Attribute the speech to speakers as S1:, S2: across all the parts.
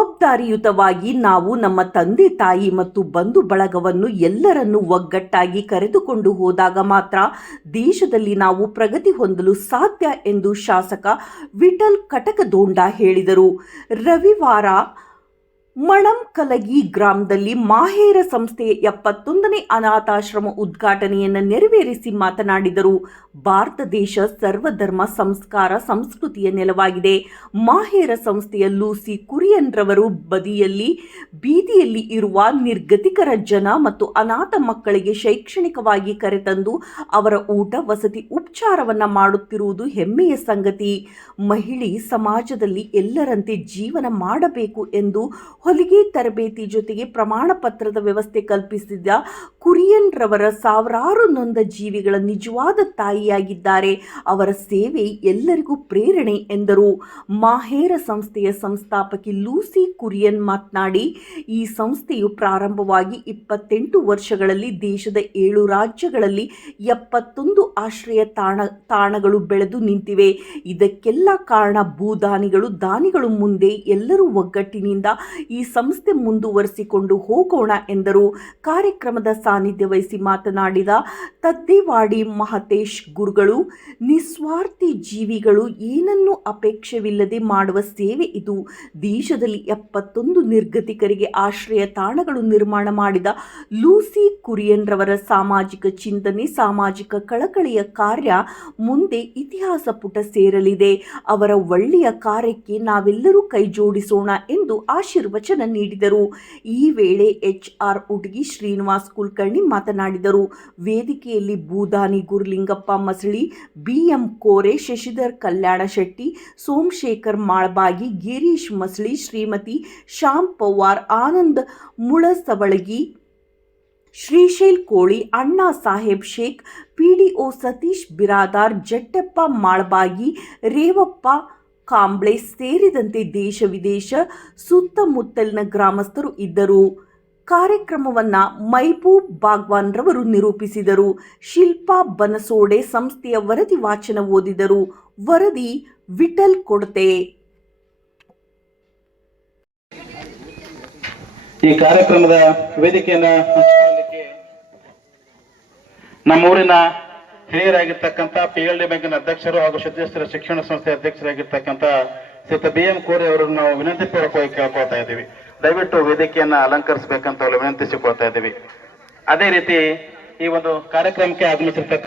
S1: ಜವಾಬ್ದಾರಿಯುತವಾಗಿ ನಾವು ನಮ್ಮ ತಂದೆ, ತಾಯಿ ಮತ್ತು ಬಂಧು ಬಳಗವನ್ನು ಎಲ್ಲರನ್ನೂ ಒಗ್ಗಟ್ಟಾಗಿ ಕರೆದುಕೊಂಡು ಹೋದಾಗ ಮಾತ್ರ ದೇಶದಲ್ಲಿ ನಾವು ಪ್ರಗತಿ ಹೊಂದಲು ಸಾಧ್ಯ ಎಂದು ಶಾಸಕ ವಿಠಲ್ ಕಟಕದೋಂಡ ಹೇಳಿದರು. ರವಿವಾರ ಮಣಂಕಲಗಿ ಗ್ರಾಮದಲ್ಲಿ ಮಾಹೇರ ಸಂಸ್ಥೆಯ ಎಪ್ಪತ್ತೊಂದನೇ ಅನಾಥಾಶ್ರಮ ಉದ್ಘಾಟನೆಯನ್ನು ನೆರವೇರಿಸಿ ಮಾತನಾಡಿದರು. ಭಾರತ ದೇಶ ಸರ್ವಧರ್ಮ ಸಂಸ್ಕಾರ ಸಂಸ್ಕೃತಿಯ ನೆಲವಾಗಿದೆ. ಮಾಹೇರ ಸಂಸ್ಥೆಯ ಲೂಸಿ ಕುರಿಯನ್ ರವರು ಬದಿಯಲ್ಲಿ, ಬೀದಿಯಲ್ಲಿ ಇರುವ ನಿರ್ಗತಿಕರ ಜನ ಮತ್ತು ಅನಾಥ ಮಕ್ಕಳಿಗೆ ಶೈಕ್ಷಣಿಕವಾಗಿ ಕರೆತಂದು ಅವರ ಊಟ, ವಸತಿ, ಉಪಚಾರವನ್ನು ಮಾಡುತ್ತಿರುವುದು ಹೆಮ್ಮೆಯ ಸಂಗತಿ. ಮಹಿಳೆ ಸಮಾಜದಲ್ಲಿ ಎಲ್ಲರಂತೆ ಜೀವನ ಮಾಡಬೇಕು ಎಂದು ಹೊಲಿಗೆ ತರಬೇತಿ ಜೊತೆಗೆ ಪ್ರಮಾಣ ಪತ್ರದ ವ್ಯವಸ್ಥೆ ಕಲ್ಪಿಸಿದ ಕುರಿಯನ್ ರವರ ಸಾವಿರಾರು ನೊಂದ ಜೀವಿಗಳ ನಿಜವಾದ ತಾಯಿಯಾಗಿದ್ದಾರೆ. ಅವರ ಸೇವೆ ಎಲ್ಲರಿಗೂ ಪ್ರೇರಣೆ ಎಂದರು. ಮಾಹೇರ ಸಂಸ್ಥೆಯ ಸಂಸ್ಥಾಪಕಿ ಲೂಸಿ ಕುರಿಯನ್ ಮಾತನಾಡಿ, ಈ ಸಂಸ್ಥೆಯು ಪ್ರಾರಂಭವಾಗಿ ಇಪ್ಪತ್ತೆಂಟು ವರ್ಷಗಳಲ್ಲಿ ದೇಶದ ಏಳು ರಾಜ್ಯಗಳಲ್ಲಿ ಎಪ್ಪತ್ತೊಂದು ಆಶ್ರಯ ತಾಣ, ತಾಣಗಳು ಬೆಳೆದು ನಿಂತಿವೆ. ಇದಕ್ಕೆಲ್ಲ ಕಾರಣ ಭೂದಾನಿಗಳು, ದಾನಿಗಳು ಮುಂದೆ ಎಲ್ಲರೂ ಒಗ್ಗಟ್ಟಿನಿಂದ ಈ ಸಂಸ್ಥೆ ಮುಂದುವರಿಸಿಕೊಂಡು ಹೋಗೋಣ ಎಂದರು. ಕಾರ್ಯಕ್ರಮದ ಸಾನ್ನಿಧ್ಯ ವಹಿಸಿ ಮಾತನಾಡಿದ ತದ್ದೇವಾಡಿ ಮಹತೇಶ್ ಗುರುಗಳು, ನಿಸ್ವಾರ್ಥಿ ಜೀವಿಗಳು ಏನನ್ನೂ ಅಪೇಕ್ಷವಿಲ್ಲದೆ ಮಾಡುವ ಸೇವೆ ಇದು. ದೇಶದಲ್ಲಿ ಎಪ್ಪತ್ತೊಂದು ನಿರ್ಗತಿಕರಿಗೆ ಆಶ್ರಯ ತಾಣಗಳು ನಿರ್ಮಾಣ ಮಾಡಿದ ಲೂಸಿ ಕುರಿಯನ್ ರವರ ಸಾಮಾಜಿಕ ಚಿಂತನೆ, ಸಾಮಾಜಿಕ ಕಳಕಳಿಯ ಕಾರ್ಯ ಮುಂದೆ ಇತಿಹಾಸ ಪುಟ ಸೇರಲಿದೆ. ಅವರ ಒಳ್ಳೆಯ ಕಾರ್ಯಕ್ಕೆ ನಾವೆಲ್ಲರೂ ಕೈ ಜೋಡಿಸೋಣ ಎಂದು ಆಶೀರ್ವಚನ ನೀಡಿದರು. ಈ ವೇಳೆ ಎಚ್ ಆರ್ ಉಡ್ಗಿ ಶ್ರೀನಿವಾಸ್ ಕುಲಕರ್ಣಿ ಮಾತನಾಡಿದರು. ವೇದಿಕೆಯಲ್ಲಿ ಭೂದಾನಿ Gurulingappa Masali, B M Kore, Shashidhar Kalyana Shetty, Somashekhar Malbagi, Girish Masali, Shrimati Shyam Pawar, Anand Mulasavalagi, Shrishail Koli, Anna Saheb Sheikh PDO Satish Biradar, Jattappa Malbagi, Revappa Kamble ಸೇರಿದಂತೆ ದೇಶ ವಿದೇಶ ಸುತ್ತಮುತ್ತಲಿನ ಗ್ರಾಮಸ್ಥರು ಇದ್ದರು. ಕಾರ್ಯಕ್ರಮವನ್ನ ಮೈಬೂಬ್ ಬಾಗ್ವಾನ್ ರವರು ನಿರೂಪಿಸಿದರು. ಶಿಲ್ಪಾ ಬನಸೋಡೆ ಸಂಸ್ಥೆಯ ವರದಿ ವಾಚನ ಓದಿದರು. ವರದಿ ವಿಠಲ್ ಕೊಡತೆ.
S2: ಈ ಕಾರ್ಯಕ್ರಮದ ವೇದಿಕೆಯನ್ನ ನಮ್ಮೂರಿನ ಹಿರಿಯರಾಗಿರ್ತಕ್ಕಂಥ ಪಿ ಎಲ್ ಡಿ ಬ್ಯಾಂಕಿನ ಅಧ್ಯಕ್ಷರು ಹಾಗೂ ಸಿದ್ದೇಶ್ವರ ಶಿಕ್ಷಣ ಸಂಸ್ಥೆ ಅಧ್ಯಕ್ಷರಾಗಿರ್ತಕ್ಕಂಥ ಶ್ರೀತ ಬಿ ಎಂ ಕೋರಿ ಅವರನ್ನು ನಾವು ವಿನಂತಿ ಪೂರ್ವಕವಾಗಿ ಕೇಳ್ಕೊಳ್ತಾ ಇದ್ದೀವಿ. ದಯವಿಟ್ಟು ವೇದಿಕೆಯನ್ನ ಅಲಂಕರಿಸಬೇಕಂತ ಅವ್ರು ವಿನಂತಿಸಿಕೊಳ್ತಾ ಇದ್ದೀವಿ. ಅದೇ ರೀತಿ ಈ ಒಂದು ಕಾರ್ಯಕ್ರಮಕ್ಕೆ ಆಗಮಿಸಿರ್ತಕ್ಕ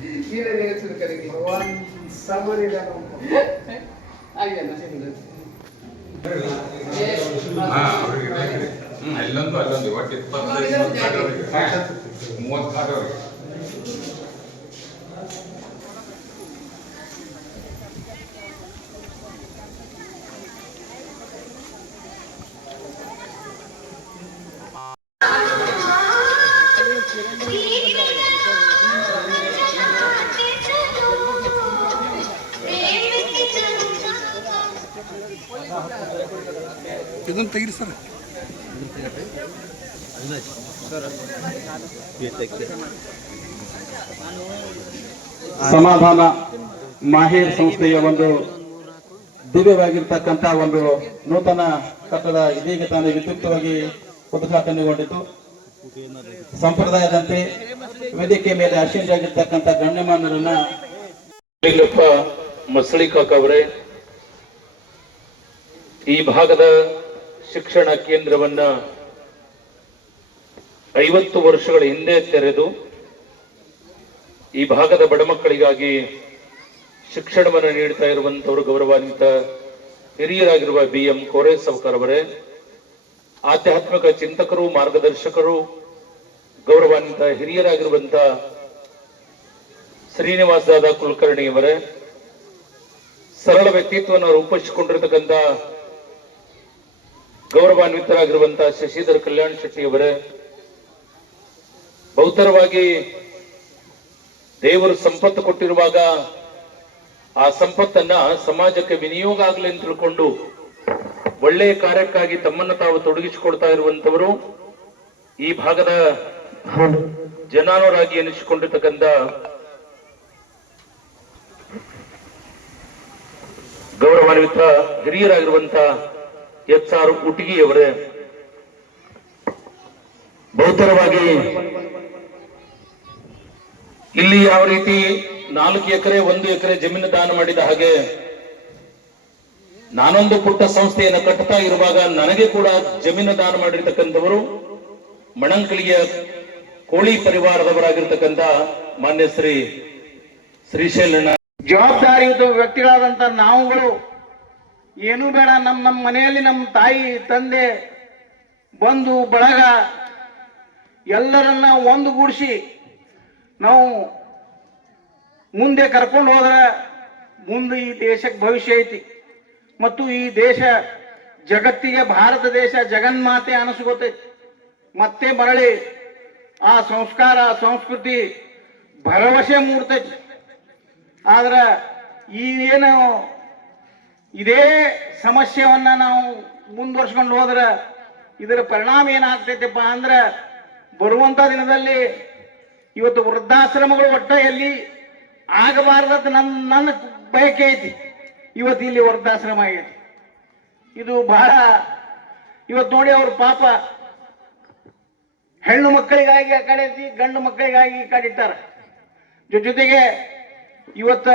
S3: வீரர் நிகழ்ச்சி கிடைக்கும்
S4: ஒன் சபரி தான் ஆகியா ಅಲ್ಲೊಂದು ಅಲ್ಲೊಂದು ಒಟ್ಟು ಇಪ್ಪತ್ತೈದು ಮೂವತ್ತು
S5: ಕಾಟವರೆಗೆ ಸರ್.
S2: ಸಮಾಧಾನ ಮಾಹೇರ್ ಸಂಸ್ಥೆಯ ಒಂದು ದಿವ್ಯವಾಗಿರ್ತಕ್ಕಂಥ ಒಂದು ನೂತನ ಕಟ್ಟಡ ಇದೀಗ ತಾನೇ ವಿದ್ಯುಕ್ತವಾಗಿ ಉದ್ಘಾಟನೆಗೊಂಡಿತು ಸಂಪ್ರದಾಯದಂತೆ ವೇದಿಕೆ ಮೇಲೆ ಆಶೀರ್ವಾಗಿರ್ತಕ್ಕಂಥ ಗಣ್ಯಮಾನ್ಯರನ್ನ ಲಿಂಗಪ್ಪ ಮಸಳಿಕಾಕ್ ಅವರೇ ಈ ಭಾಗದ ಶಿಕ್ಷಣ ಕೇಂದ್ರವನ್ನ ಐವತ್ತು ವರ್ಷಗಳ ಹಿಂದೆ ತೆರೆದು ಈ ಭಾಗದ ಬಡ ಮಕ್ಕಳಿಗಾಗಿ ಶಿಕ್ಷಣವನ್ನು ನೀಡ್ತಾ ಇರುವಂತವರು ಗೌರವಾನ್ವಿತ ಹಿರಿಯರಾಗಿರುವ ಬಿ ಎಂ ಕೋರೆ ಅವರೇ,
S5: ಆಧ್ಯಾತ್ಮಿಕ ಚಿಂತಕರು, ಮಾರ್ಗದರ್ಶಕರು, ಗೌರವಾನ್ವಿತ ಹಿರಿಯರಾಗಿರುವಂತ ಶ್ರೀನಿವಾಸ ದಾದ ಕುಲಕರ್ಣಿಯವರೇ ಸರಳ ವ್ಯಕ್ತಿತ್ವವನ್ನು ರೂಪಿಸಿಕೊಂಡಿರತಕ್ಕಂಥ ಗೌರವಾನ್ವಿತರಾಗಿರುವಂತ ಶಶಿಧರ್ ಕಲ್ಯಾಣ್ ಶೆಟ್ಟಿಯವರೇ ಬಹುತರವಾಗಿ ದೇವರು ಸಂಪತ್ತು ಕೊಟ್ಟಿರುವಾಗ ಆ ಸಂಪತ್ತನ್ನ ಸಮಾಜಕ್ಕೆ ವಿನಿಯೋಗ ಆಗಲಿ ಅಂತ ತಿಳ್ಕೊಂಡು ಒಳ್ಳೆಯ ಕಾರ್ಯಕ್ಕಾಗಿ ತಮ್ಮನ್ನು ತಾವು ತೊಡಗಿಸಿಕೊಡ್ತಾ ಇರುವಂತವರು ಈ ಭಾಗದ ಜನಾನುರಾಗಿ ಎನಿಸಿಕೊಂಡಿರ್ತಕ್ಕಂಥ ಗೌರವಾನ್ವಿತ ಹಿರಿಯರಾಗಿರುವಂತ ಎಚ್ ಆರ್ ಉಟಗಿಯವರೇ, ಬಹುತರವಾಗಿ ಇಲ್ಲಿ ಯಾವ ರೀತಿ ನಾಲ್ಕು ಎಕರೆ, ಒಂದು ಎಕರೆ ಜಮೀನು ದಾನ ಮಾಡಿದ ಹಾಗೆ ನಾನೊಂದು ಪುಟ್ಟ ಸಂಸ್ಥೆಯನ್ನು ಕಟ್ಟುತ್ತಾ ಇರುವಾಗ ನನಗೆ ಕೂಡ ಜಮೀನು ದಾನ ಮಾಡಿರ್ತಕ್ಕಂಥವರು ಮಣಂಕಳಿಯ ಕೋಳಿ ಪರಿವಾರದವರಾಗಿರ್ತಕ್ಕಂಥ ಮಾನ್ಯ ಶ್ರೀ ಶ್ರೀಶೈಲಣ್ಣ.
S6: ಜವಾಬ್ದಾರಿಯುತ ವ್ಯಕ್ತಿಗಳಾದಂತ ನಾವುಗಳು ಏನೂ ಬೇಡ ನಮ್ಮ ನಮ್ಮ ಮನೆಯಲ್ಲಿ ನಮ್ಮ ತಾಯಿ, ತಂದೆ ಬಂಧು ಬಳಗ, ಎಲ್ಲರನ್ನ ಒಂದುಗೂಡಿಸಿ ನಾವು ಮುಂದೆ ಕರ್ಕೊಂಡು ಹೋದ್ರೆ ಮುಂದೆ ಈ ದೇಶಕ್ಕೆ ಭವಿಷ್ಯ ಐತಿ. ಮತ್ತು ಈ ದೇಶ ಜಗತ್ತಿಗೆ, ಭಾರತ ದೇಶ ಜಗನ್ಮಾತೆ ಅನಿಸ್ಕೋತೈತಿ ಮತ್ತೆ ಮರಳಿ ಆ ಸಂಸ್ಕಾರ ಸಂಸ್ಕೃತಿ ಭರವಸೆ ಮೂಡ್ತೈತಿ. ಆದ್ರೆ ಈ ಏನು ಇದೇ ಸಮಸ್ಯೆಯನ್ನ ನಾವು ಮುಂದುವರ್ಸ್ಕೊಂಡು ಹೋದ್ರೆ ಇದರ ಪರಿಣಾಮ ಏನಾಗ್ತೈತಪ್ಪ ಅಂದ್ರೆ ಬರುವಂತ ದಿನದಲ್ಲಿ ಇವತ್ತು ವೃದ್ಧಾಶ್ರಮಗಳು ಒಟ್ಟ ಎಲ್ಲಿ ಆಗಬಾರ್ದಂತ ನನ್ನ ನನ್ನ ಬಯಕೆ ಐತಿ. ಇವತ್ತು ಇಲ್ಲಿ ವೃದ್ಧಾಶ್ರಮ ಆಗೈತಿ ಇದು ಬಹಳ, ಇವತ್ತು ನೋಡಿ ಅವ್ರ ಪಾಪ ಹೆಣ್ಣು ಮಕ್ಕಳಿಗಾಗಿ ಆ ಕಡೆ ಗಂಡು ಮಕ್ಕಳಿಗಾಗಿ ಈ ಕಡೆ ಜೊತೆಗೆ ಇವತ್ತ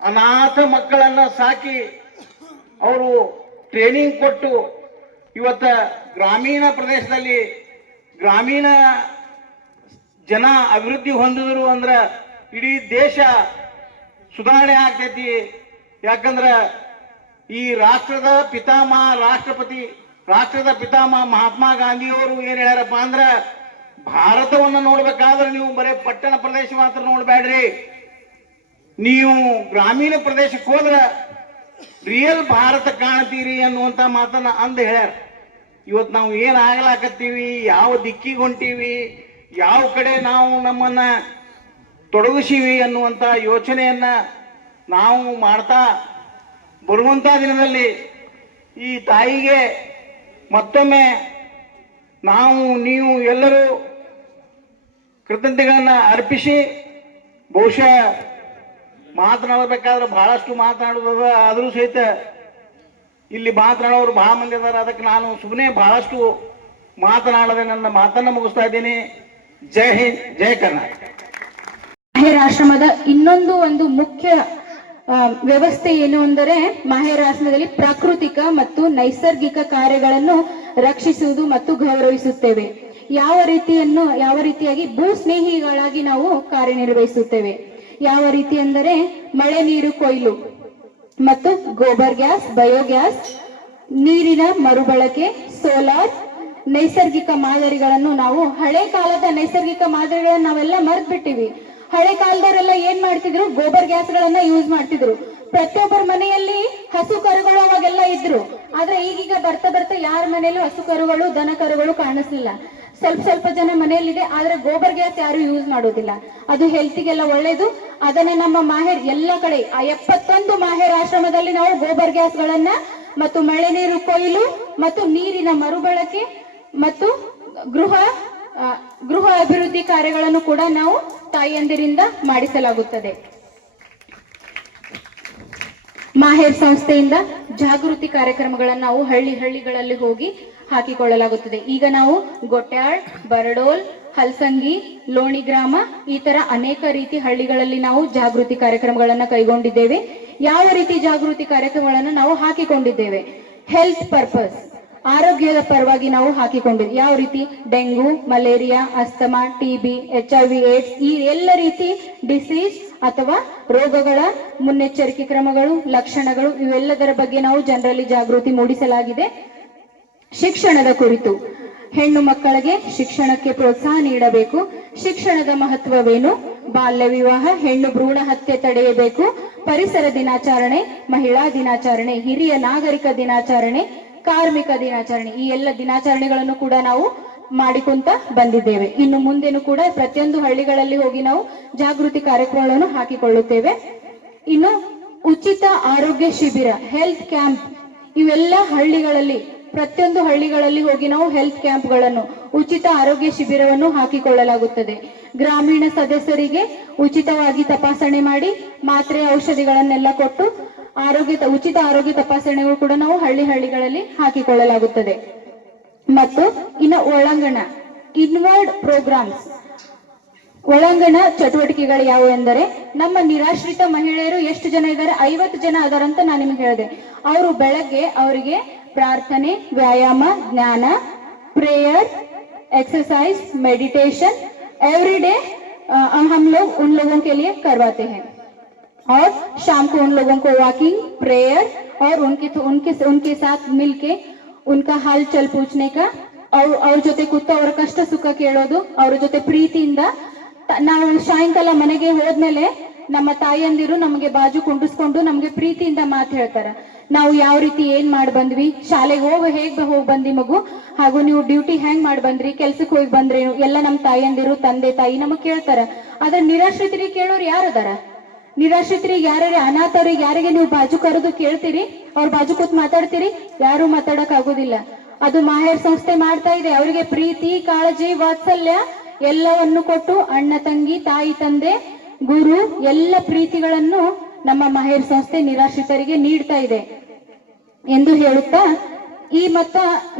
S6: ಅನಾಥ ಮಕ್ಕಳನ್ನ ಸಾಕಿ ಅವರು ಟ್ರೈನಿಂಗ್ ಕೊಟ್ಟು ಇವತ್ತ ಗ್ರಾಮೀಣ ಪ್ರದೇಶದಲ್ಲಿ ಗ್ರಾಮೀಣ ಜನ ಅಭಿವೃದ್ಧಿ ಹೊಂದಿದ್ರು ಅಂದ್ರ ಇಡೀ ದೇಶ ಸುಧಾರಣೆ ಆಗ್ತೈತಿ. ಯಾಕಂದ್ರ ಈ ರಾಷ್ಟ್ರದ ಪಿತಾಮಹ ರಾಷ್ಟ್ರಪತಿ, ರಾಷ್ಟ್ರದ ಪಿತಾಮಹ ಮಹಾತ್ಮ ಗಾಂಧಿಯವರು ಏನ್ ಹೇಳ್ಯಾರಪ್ಪ ಅಂದ್ರ ಭಾರತವನ್ನು ನೋಡ್ಬೇಕಾದ್ರೆ ನೀವು ಬರೇ ಪಟ್ಟಣ ಪ್ರದೇಶ ಮಾತ್ರ ನೋಡ್ಬೇಡ್ರಿ ನೀವು ಗ್ರಾಮೀಣ ಪ್ರದೇಶಕ್ಕೆ ಹೋದ್ರ ರಿಯಲ್ ಭಾರತ ಕಾಣ್ತೀರಿ ಅನ್ನುವಂತ ಮಾತನ್ನ ಅಂದ ಹೇಳ್ಯಾರ. ಇವತ್ತು ನಾವು ಏನು ಆಗ್ಲಾಕತ್ತೀವಿ, ಯಾವ ದಿಕ್ಕಿಗೆ ಹೊಂಟೀವಿ, ಯಾವ ಕಡೆ ನಾವು ನಮ್ಮನ್ನ ತೊಡಗಿಸೀವಿ ಅನ್ನುವಂತ ಯೋಚನೆಯನ್ನ ನಾವು ಮಾಡ್ತಾ ಬರುವಂತ ದಿನದಲ್ಲಿ ಈ ತಾಯಿಗೆ ಮತ್ತೊಮ್ಮೆ ನಾವು, ನೀವು ಎಲ್ಲರೂ ಕೃತಜ್ಞತೆಗಳನ್ನ ಅರ್ಪಿಸಿ ಬಹುಶಃ ಮಾತನಾಡಬೇಕಾದ್ರೆ ಬಹಳಷ್ಟು ಮಾತನಾಡೋದದ ಆದರೂ ಸಹಿತ ಇಲ್ಲಿ ಮಾತನಾಡೋರು ಬಹಳ ಮಂದಿ ಅದಾರ ಅದಕ್ಕೆ ನಾನು ಸುಮ್ಮನೆ ಬಹಳಷ್ಟು ಮಾತನಾಡದೆ ನನ್ನ ಮಾತನ್ನ ಮುಗಿಸ್ತಾ ಇದ್ದೀನಿ. ಜೈ ಹಿಂದ್, ಜೈ ಕರ್ನಾಟಕ.
S7: ಮಾಹೇರ್ ಇನ್ನೊಂದು ಒಂದು ಮುಖ್ಯ ವ್ಯವಸ್ಥೆ ಏನು ಅಂದರೆ ಮಹೇರ್ ಆಶ್ರಮದಲ್ಲಿ ಪ್ರಾಕೃತಿಕ ಮತ್ತು ನೈಸರ್ಗಿಕ ಕಾರ್ಯಗಳನ್ನು ರಕ್ಷಿಸುವುದು ಮತ್ತು ಗೌರವಿಸುತ್ತೇವೆ. ಯಾವ ರೀತಿಯನ್ನು, ಯಾವ ರೀತಿಯಾಗಿ ಭೂ ಸ್ನೇಹಿಗಳಾಗಿ ನಾವು ಕಾರ್ಯನಿರ್ವಹಿಸುತ್ತೇವೆ? ಯಾವ ರೀತಿ ಅಂದರೆ ಮಳೆ ನೀರು ಕೊಯ್ಲು ಮತ್ತು ಗೋಬರ್ ಗ್ಯಾಸ್, ಬಯೋಗ್ಯಾಸ್, ನೀರಿನ ಮರುಬಳಕೆ, ಸೋಲಾರ್, ನೈಸರ್ಗಿಕ ಮಾದರಿಗಳನ್ನು ನಾವು ಹಳೆ ಕಾಲದ ನೈಸರ್ಗಿಕ ಮಾದರಿಗಳನ್ನು ನಾವೆಲ್ಲ ಮರ್ತ್ ಬಿಟ್ಟಿವಿ ಹಳೆ ಕಾಲದವರೆಲ್ಲ ಏನ್ ಮಾಡ್ತಿದ್ರು? ಗೋಬರ್ ಗ್ಯಾಸ್ ಗಳನ್ನ ಯೂಸ್ ಮಾಡ್ತಿದ್ರು. ಪ್ರತಿಯೊಬ್ಬರ ಮನೆಯಲ್ಲಿ ಹಸು ಕರುಗಳು ಅವಾಗೆಲ್ಲ ಇದ್ರು. ಆದ್ರೆ ಈಗೀಗ ಬರ್ತಾ ಬರ್ತಾ ಯಾರ ಮನೆಯಲ್ಲೂ ಹಸು ಕರುಗಳು, ದನ ಕರುಗಳು ಕಾಣಿಸ್ಲಿಲ್ಲ. ಸ್ವಲ್ಪ ಸ್ವಲ್ಪ ಜನ ಮನೆಯಲ್ಲಿದೆ, ಆದ್ರೆ ಗೋಬರ್ ಗ್ಯಾಸ್ ಯಾರು ಯೂಸ್ ಮಾಡೋದಿಲ್ಲ. ಅದು ಹೆಲ್ತಿಗೆಲ್ಲ ಒಳ್ಳೇದು. ಅದನ್ನ ನಮ್ಮ ಮಾಹೇರ್ ಎಲ್ಲ ಕಡೆ, ಆ ಎಪ್ಪತ್ತೊಂದು ಮಾಹೇರ್ ಆಶ್ರಮದಲ್ಲಿ ನಾವು ಗೋಬರ್ ಗ್ಯಾಸ್ ಗಳನ್ನ ಮತ್ತು ಮಳೆ ನೀರು ಕೊಯ್ಲು ಮತ್ತು ನೀರಿನ ಮರುಬಳಕೆ ಮತ್ತು ಗೃಹ ಗೃಹ ಅಭಿವೃದ್ಧಿ ಕಾರ್ಯಗಳನ್ನು ಕೂಡ ನಾವು ತಾಯಿಯಂದಿರಿಂದ ಮಾಡಿಸಲಾಗುತ್ತದೆ. ಮಾಹೇರ್ ಸಂಸ್ಥೆಯಿಂದ ಜಾಗೃತಿ ಕಾರ್ಯಕ್ರಮಗಳನ್ನು ನಾವು ಹಳ್ಳಿ ಹಳ್ಳಿಗಳಲ್ಲಿ ಹೋಗಿ ಹಾಕಿಕೊಳ್ಳಲಾಗುತ್ತದೆ. ಈಗ ನಾವು ಗೊಟ್ಯಾಳ್, ಬರಡೋಲ್, ಹಲ್ಸಂಗಿ, ಲೋಣಿ ಗ್ರಾಮ ಈ ತರ ಅನೇಕ ರೀತಿ ಹಳ್ಳಿಗಳಲ್ಲಿ ನಾವು ಜಾಗೃತಿ ಕಾರ್ಯಕ್ರಮಗಳನ್ನು ಕೈಗೊಂಡಿದ್ದೇವೆ. ಯಾವ ರೀತಿ ಜಾಗೃತಿ ಕಾರ್ಯಕ್ರಮಗಳನ್ನು ನಾವು ಹಾಕಿಕೊಂಡಿದ್ದೇವೆ? ಹೆಲ್ತ್ ಪರ್ಪಸ್ ಆರೋಗ್ಯದ ಪರವಾಗಿ ನಾವು ಹಾಕಿಕೊಂಡಿದ್ವಿ ಯಾವ ರೀತಿ? Dengue, malaria, asthma TB H I V, AIDS ಈ ಎಲ್ಲ ರೀತಿ ಡಿಸೀಸ್ ಅಥವಾ ರೋಗಗಳ ಮುನ್ನೆಚ್ಚರಿಕೆ ಕ್ರಮಗಳು, ಲಕ್ಷಣಗಳು ಇವೆಲ್ಲದರ ಬಗ್ಗೆ ನಾವು ಜನರಲ್ಲಿ ಜಾಗೃತಿ ಮೂಡಿಸಲಾಗಿದೆ. ಶಿಕ್ಷಣದ ಕುರಿತು. ಹೆಣ್ಣು ಮಕ್ಕಳಿಗೆ ಶಿಕ್ಷಣಕ್ಕೆ ಪ್ರೋತ್ಸಾಹ ನೀಡಬೇಕು. ಶಿಕ್ಷಣದ ಮಹತ್ವವೇನು? ಬಾಲ್ಯ ವಿವಾಹ, ಹೆಣ್ಣು ಭ್ರೂಣ ಹತ್ಯೆ ತಡೆಯಬೇಕು. ಪರಿಸರ ದಿನಾಚರಣೆ, ಮಹಿಳಾ ದಿನಾಚರಣೆ, ಹಿರಿಯ ನಾಗರಿಕ ದಿನಾಚರಣೆ ಕಾರ್ಮಿಕ ದಿನಾಚರಣೆ. ಈ ಎಲ್ಲ ದಿನಾಚರಣೆಗಳನ್ನು ಕೂಡ ನಾವು ಮಾಡಿಕೊಂತ ಬಂದಿದ್ದೇವೆ. ಇನ್ನು ಮುಂದೆನೂ ಕೂಡ ಪ್ರತಿಯೊಂದು ಹಳ್ಳಿಗಳಲ್ಲಿ ಹೋಗಿ ನಾವು ಜಾಗೃತಿ ಕಾರ್ಯಕ್ರಮಗಳನ್ನು ಹಾಕಿಕೊಳ್ಳುತ್ತೇವೆ. ಇನ್ನು ಉಚಿತ ಆರೋಗ್ಯ ಶಿಬಿರ ಹೆಲ್ತ್ ಕ್ಯಾಂಪ್ ಇವೆಲ್ಲ ಹಳ್ಳಿಗಳಲ್ಲಿ, ಪ್ರತಿಯೊಂದು ಹಳ್ಳಿಗಳಲ್ಲಿ ಹೋಗಿ ನಾವು ಹೆಲ್ತ್ ಕ್ಯಾಂಪ್ಗಳನ್ನು ಉಚಿತ ಆರೋಗ್ಯ ಶಿಬಿರವನ್ನು ಹಾಕಿಕೊಳ್ಳಲಾಗುತ್ತದೆ. ಗ್ರಾಮೀಣ ಸದಸ್ಯರಿಗೆ ಉಚಿತವಾಗಿ ತಪಾಸಣೆ ಮಾಡಿ ಮಾತ್ರೆ ಔಷಧಿಗಳನ್ನೆಲ್ಲ ಕೊಟ್ಟು ಆರೋಗ್ಯ ಉಚಿತ ಆರೋಗ್ಯ ತಪಾಸಣೆಗಳು ಕೂಡ ನಾವು ಹಳ್ಳಿ ಹಳ್ಳಿಗಳಲ್ಲಿ ಹಾಕಿಕೊಳ್ಳಲಾಗುತ್ತದೆ ಮತ್ತು ಇನ್ನು ಒಳಾಂಗಣ ಇನ್ವರ್ಡ್ ಪ್ರೋಗ್ರಾಮ್ಸ್ ಒಳಾಂಗಣ ಚಟುವಟಿಕೆಗಳು ಯಾವುವು ಎಂದರೆ ನಮ್ಮ ನಿರಾಶ್ರಿತ ಮಹಿಳೆಯರು ಎಷ್ಟು ಜನ ಇದ್ದಾರೆ ಐವತ್ತು ಜನ ಅದಾರಂತ ನಾನು ನಿಮ್ಗೆ ಹೇಳಿದೆ ಅವರು ಬೆಳಗ್ಗೆ ಅವರಿಗೆ ಪ್ರಾರ್ಥನೆ ವ್ಯಾಯಾಮ ಜ್ಞಾನ prayer exercise meditation every day हम लोग उन लोगों के लिए करवाते हैं और शाम को उन लोगों को वॉकिंग प्रेयर और उनके उनके उनके साथ मिलके उनका हाल चल पूछने का ಅವ್ರ ಅವ್ರ ಜೊತೆ ಕೂತು ಅವ್ರ ಕಷ್ಟ ಸುಖ ಕೇಳೋದು ಅವ್ರ ಜೊತೆ ಪ್ರೀತಿಯಿಂದ ತ- ನಾವು ಸಾಯಂಕಾಲ ಮನೆಗೆ ಹೋದ್ಮೇಲೆ ನಮ್ಮ ತಾಯಿಯಂದಿರು ನಮಗೆ ಬಾಜು ಕುಂಡಿಸ್ಕೊಂಡು ನಮಗೆ ಪ್ರೀತಿಯಿಂದ ಮಾತು ಹೇಳ್ತಾರ ನಾವು ಯಾವ ರೀತಿ ಏನ್ ಮಾಡಿ ಬಂದ್ವಿ ಶಾಲೆಗೆ ಹೋಗ ಹೇಗ್ ಹೋಗಿ ಬಂದಿ ಮಗು ಹಾಗೂ ನೀವು ಡ್ಯೂಟಿ ಹೆಂಗ್ ಮಾಡಿ ಬಂದ್ರಿ ಕೆಲ್ಸಕ್ಕೆ ಹೋಗಿ ಬಂದ್ರೇನು ಎಲ್ಲ ನಮ್ಮ ತಾಯಿಯಂದಿರು ತಂದೆ ತಾಯಿ ನಮಗ್ ಕೇಳ್ತಾರ ಆದ್ರೆ ನಿರಾಶ್ರಿತರಿಗೆ ಕೇಳೋರು ಯಾರದಾರ ನಿರಾಶ್ರಿತರಿಗೆ ಯಾರ್ಯಾರು ಅನಾಥರಿಗೆ ಯಾರಿಗೆ ನೀವು ಬಾಜು ಕರೆದು ಕೇಳ್ತೀರಿ, ಅವ್ರ ಬಾಜು ಕೂತ್ ಮಾತಾಡ್ತೀರಿ, ಯಾರು ಮಾತಾಡಕ್ ಆಗೋದಿಲ್ಲ. ಅದು ಮಾಹೇರ್ ಸಂಸ್ಥೆ ಮಾಡ್ತಾ ಇದೆ. ಅವರಿಗೆ ಪ್ರೀತಿ, ಕಾಳಜಿ, ವಾತ್ಸಲ್ಯ ಎಲ್ಲವನ್ನು ಕೊಟ್ಟು ಅಣ್ಣ, ತಂಗಿ, ತಾಯಿ, ತಂದೆ, ಗುರು ಎಲ್ಲ ಪ್ರೀತಿಗಳನ್ನು ನಮ್ಮ ಮಹೇರ್ ಸಂಸ್ಥೆ ನಿರಾಶ್ರಿತರಿಗೆ ನೀಡ್ತಾ ಇದೆ. ಎಂದು ಹೇಳುತ್ತಾ, ಈ ಮತ್ತ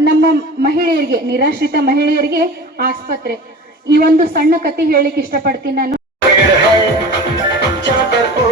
S7: ನಮ್ಮ ಮಹಿಳೆಯರಿಗೆ, ನಿರಾಶ್ರಿತ ಮಹಿಳೆಯರಿಗೆ ಆಸ್ಪತ್ರೆ. ಈ ಒಂದು ಸಣ್ಣ ಕತೆ ಹೇಳಿಕ್ ಇಷ್ಟಪಡ್ತೀನಿ ನಾನು.
S8: Chopper.